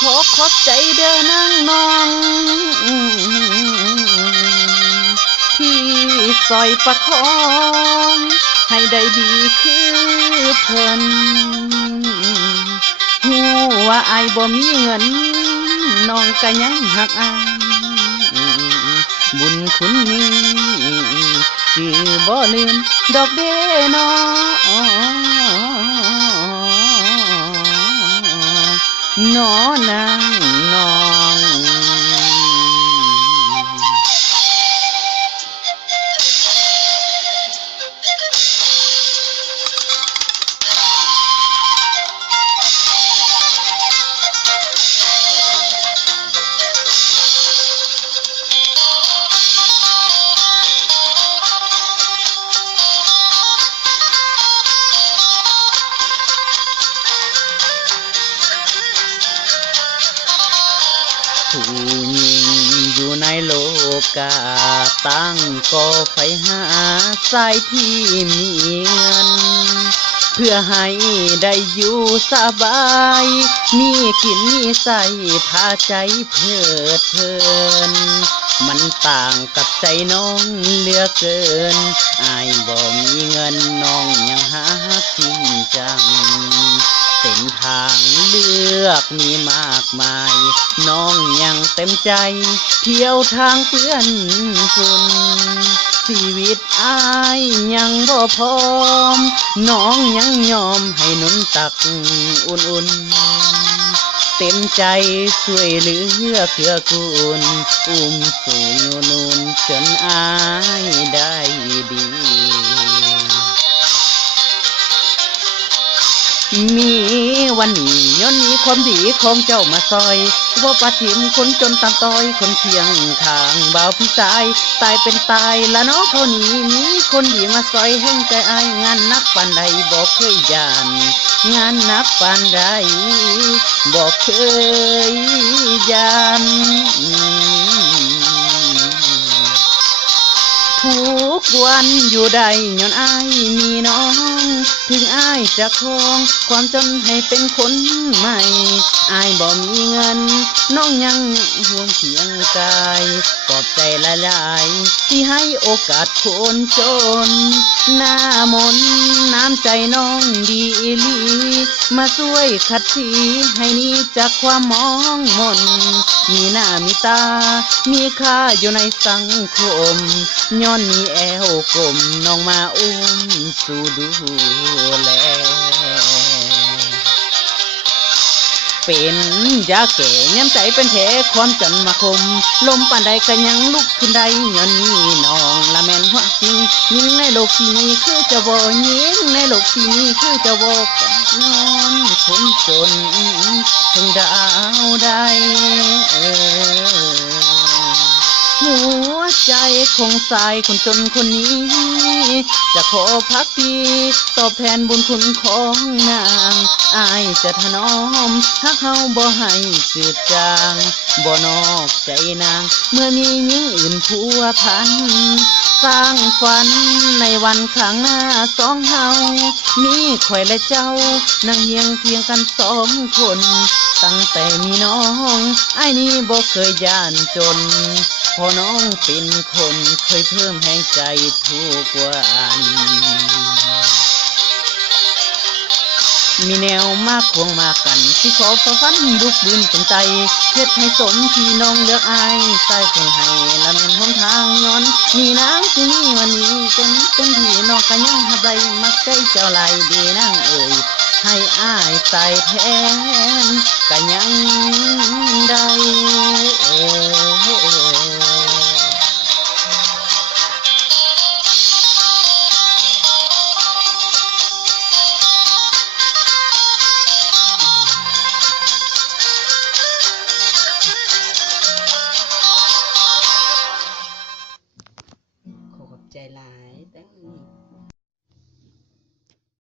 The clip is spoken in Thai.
ขอขอบใจเด้อนางน้องที่ซอยประคองให้ได้ดีคือเพิ่นฮู้ว่าอายบ่มีเงินน้องก็ยังหักอายบุญคุณนี้สิบ่ลืมดอกเด้น้อน้อนางน้องผู้หญิงอยู่ในโลกาตั้งก็ไฟหาสายที่มีเงินเพื่อให้ได้อยู่สบายมีกินมีใส่พาใจเพลิดเพลินมันต่างกับใจน้องเหลือเกินอายบ่มีเงินน้องยังหาจริงจังเส้นทางเลือกมีมากมายน้องยังเต็มใจเที่ยวทางเปื้อนฝุ่นชีวิตอายยังบ่พร้อมน้องยังยอมให้หนุนตักอุ่นๆเต็มใจช่วยเหลือเกื้อกูลอุ้มสู่นูนจนอายได้ดีมีวันนี้ย้อนมีความดีของเจ้ามาซอยว่าปะทิมคนจนตามต้อยคนเคียงข้างบ่าวพี่ชายตายเป็นตายละน้องเขานี้มีคนดีมาซอยแห่งใจอายงานนักปานใดบอกเคยย่านงานนักปานใดบอกเคยย่านทุกวันอยู่ใดย้อนอายมีน้องถึงอายจะครองความจนให้เป็นคนใหม่อายบ่มีเงินน้องยังห่วงเพียงกายปลอบใจละลายที่ให้โอกาสคนจนหน้ามนน้ำใจน้องดีลีมาช่วยขัดทีให้หนีจากความมองมนมีหน้ามีตามีค่าอยู่ในสังคมย้อนมีแอวกลมน้องมาอุ้มสู่ดูแลเป็นยาแก่ย้ำใจเป็นแผลความจนมาคมลมปานใดก็ยังลุกขึ้นได้ย้อนมีน้องละแม่นหัวจริงยิ่งในโลกที่นี้คือจะบ่ยิ่งในโลกที่นี้คือจะบ่นอนคนจนถึงดาวได้หัวใจคงสายคนจนคนนี้จะขอพักดีตอบแทนบุญคุณของนางอายจะถนอมถ้าเขาบ่ให้จืดจางบ่นอกใจนางเมื่อมีหญิงอื่นผัวพันสร้างฝันในวันข้างหน้าสองเฮามีข่อยและเจ้านั่งเฮียงเคียงกันสองคนตั้งแต่มีน้องไอ้นี่บ่เคยย่านจนพอน้องเป็นคนเคยเพิ่มแห่งใจทุกวันมีแนวมากควงมากันที่ขอฝ่าฟันลุกบืนเป็นใจเฮ็ดให้สมที่น้องเลือกอายใส่คนให้ละเม็นหนทางย้อนมีนางที่นี่วันนี้จนเป็นที่น้องก็ยังหับใจมักใจเจ้าลายดีนางเอ่ยให้อายตายแทนก็ยังได้